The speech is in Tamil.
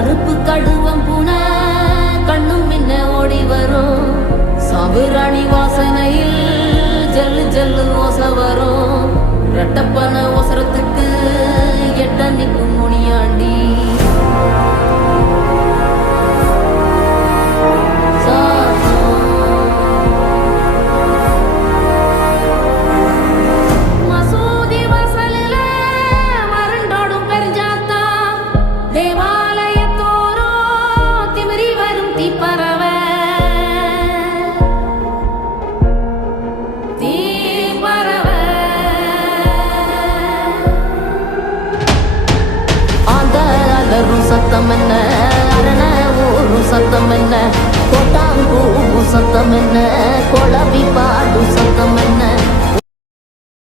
கருப்பு கடுவம் பூனை கண்ணும் முன்ன ஓடி வரும் சாம்புராணி வாசனையில் ஜல்லு ஜல்லு ஓசை வரும் ரெட்டப்பன ஒசரத்துக்கு எட்ட நிற்கும் முனியாண்டி மசூதி வாசலில மரண்டோடும் பெருஞ்சாத்தா தேவாலயத்தோரோ திமிரி வரும் தீப்பறவ சத்தம் என்ன அரண ஊரும் சத்தம் என்ன கோட்டாங்கூ சத்தம் என்ன கொளவி பாடும் சத்தம் என்ன